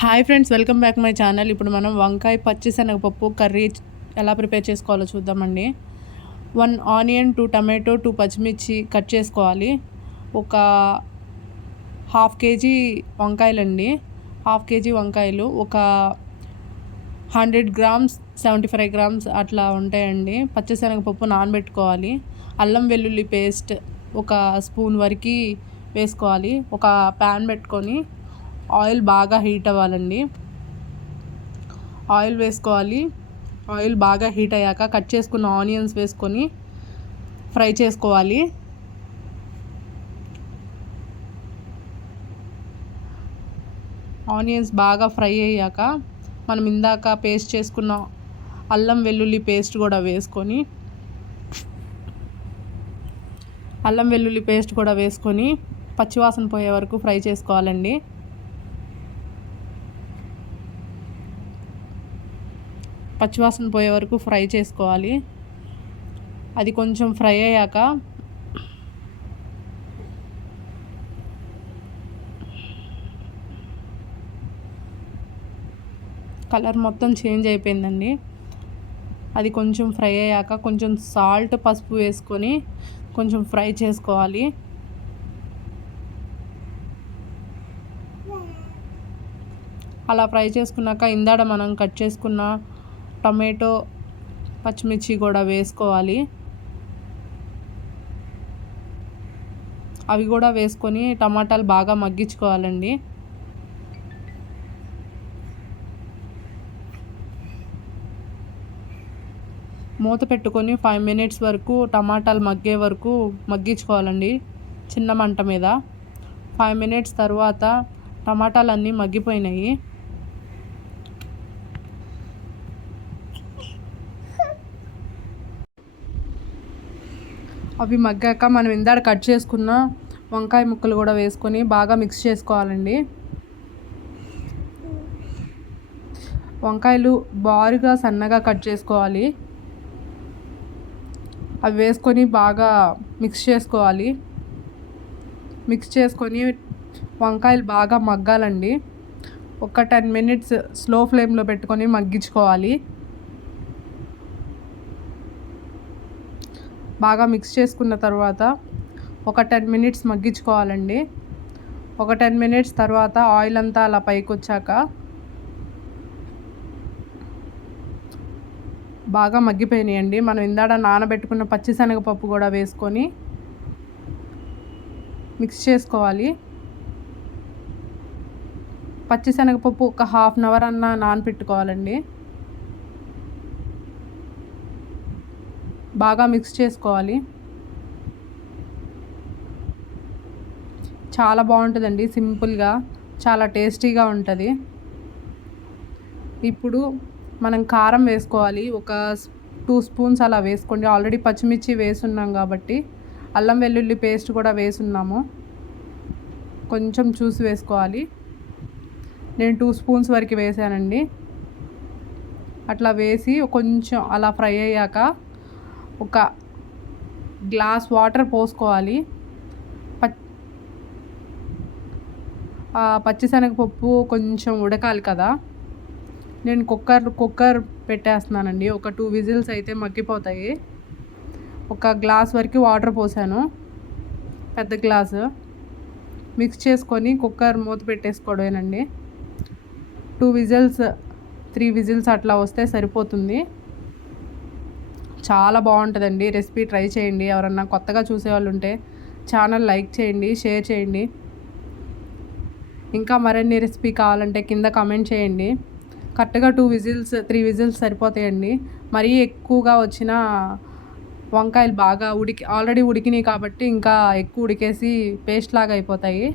Hi friends, welcome back my channel. ఇప్పుడు మనం వంకాయ పచ్చిశనగపప్పు కర్రీ ఎలా ప్రిపేర్ చేసుకోవాలో చూద్దామండి. 1 ఆనియన్, 2 టమాటో, 2 పచ్చిమిర్చి కట్ చేసుకోవాలి. ఒక హాఫ్ కేజీ వంకాయలండి. హాఫ్ కేజీ వంకాయలు ఒక 100 గ్రామ్స్ 75 గ్రామ్స్ అట్లా ఉంటాయండి. పచ్చిశనగపప్పు నానబెట్టుకోవాలి. అల్లం వెల్లుల్లి పేస్ట్ ఒక స్పూన్ వరకు వేసుకోవాలి. ఒక ప్యాన్ పెట్టుకొని ఆయిల్ బాగా హీట్ అవ్వాలండి. ఆయిల్ వేసుకోవాలి. ఆయిల్ బాగా హీట్ అయ్యాక కట్ చేసుకున్న ఆనియన్స్ వేసుకొని ఫ్రై చేసుకోవాలి. ఆనియన్స్ బాగా ఫ్రై అయ్యాక మనం ఇందాక పేస్ట్ చేసుకున్న అల్లం వెల్లుల్లి పేస్ట్ కూడా వేసుకొని పచ్చివాసన పోయే వరకు ఫ్రై చేసుకోవాలండి. పచ్చివాసన పోయే వరకు ఫ్రై చేసుకోవాలి. అది కొంచెం ఫ్రై అయ్యాక కలర్ మొత్తం చేంజ్ అయిపోయిందండి. అది కొంచెం ఫ్రై అయ్యాక కొంచెం సాల్ట్, పసుపు వేసుకొని కొంచెం ఫ్రై చేసుకోవాలి. అలా ఫ్రై చేసుకున్నాక ఇందాడ మనం కట్ చేసుకున్న టమాటో, పచ్చిమిర్చి కూడా వేసుకోవాలి. అవి కూడా వేసుకొని టమాటాలు బాగా మగ్గించుకోవాలండి. మూత పెట్టుకొని 5 మినిట్స్ వరకు టమాటాలు మగ్గే వరకు మగ్గించుకోవాలండి చిన్న మంట మీద. 5 మినిట్స్ తర్వాత టమాటాలన్నీ మగ్గిపోయినాయి. అవి మగ్గాక మనం ఇందాక కట్ చేసుకున్న వంకాయ ముక్కలు కూడా వేసుకొని బాగా మిక్స్ చేసుకోవాలండి. వంకాయలు బారుగా సన్నగా కట్ చేసుకోవాలి. అవి వేసుకొని బాగా మిక్స్ చేసుకోవాలి. మిక్స్ చేసుకొని వంకాయలు బాగా మగ్గాలండి. ఒక 10 మినిట్స్ స్లో ఫ్లేమ్లో పెట్టుకొని మగ్గించుకోవాలి. బాగా మిక్స్ చేసుకున్న తర్వాత ఒక 10 మినిట్స్ మగ్గించుకోవాలండి. ఒక 10 మినిట్స్ తర్వాత ఆయిల్ అంతా అలా పైకి వచ్చాక బాగా మగ్గిపోయినాయండి. మనం ఇందాడ నానబెట్టుకున్న పచ్చిశనగపప్పు కూడా వేసుకొని మిక్స్ చేసుకోవాలి. పచ్చిశనగపప్పు ఒక హాఫ్ అన్ అవర్ అన్నా నానబెట్టుకోవాలండి. బాగా మిక్స్ చేసుకోవాలి. చాలా బాగుంటుందండి. సింపుల్గా చాలా టేస్టీగా ఉంటుంది. ఇప్పుడు మనం కారం వేసుకోవాలి. ఒక 2 స్పూన్స్ అలా వేసుకోండి. ఆల్రెడీ పచ్చిమిర్చి వేసున్నాం కాబట్టి అల్లం వెల్లుల్లి పేస్ట్ కూడా వేసున్నాము. కొంచెం చూసి వేసుకోవాలి. నేను 2 స్పూన్స్ వరకు వేసానండి. అట్లా వేసి కొంచెం అలా ఫ్రై అయ్యాక ఒక గ్లాస్ వాటర్ పోసుకోవాలి. పచ్చిశనగపప్పు కొంచెం ఉడకాలి కదా. నేను కుక్కర్ పెట్టేస్తున్నానండి. ఒక 2 విజిల్స్ అయితే మగ్గిపోతాయి. ఒక గ్లాస్ వరకు వాటర్ పోసాను, పెద్ద గ్లాసు. మిక్స్ చేసుకొని కుక్కర్ మూత పెట్టేసుకోవడమేనండి. 2 విజిల్స్ 3 విజిల్స్ అట్లా వస్తే సరిపోతుంది. చాలా బాగుంటుందండి. రెసిపీ ట్రై చేయండి. ఎవరన్నా కొత్తగా చూసేవాళ్ళు ఉంటే ఛానల్ లైక్ చేయండి, షేర్ చేయండి. ఇంకా మరిన్ని రెసిపీ కావాలంటే కింద కామెంట్ చేయండి. కరెక్ట్గా 2 విజిల్స్ 3 విజిల్స్ సరిపోతాయండి. మరీ ఎక్కువగా వచ్చిన వంకాయలు బాగా ఆల్రెడీ ఉడికినాయి కాబట్టి ఇంకా ఎక్కువ ఉడికేసి పేస్ట్ లాగా అయిపోతాయి.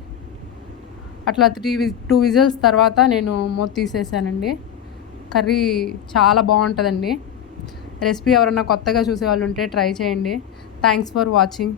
అట్లా 2 విజిల్స్ తర్వాత నేను మూత తీసేసానండి. కర్రీ చాలా బాగుంటుందండి. రెసిపీ ఎవరైనా కొత్తగా చూసేవాళ్ళు ఉంటే ట్రై చేయండి. Thanks for watching.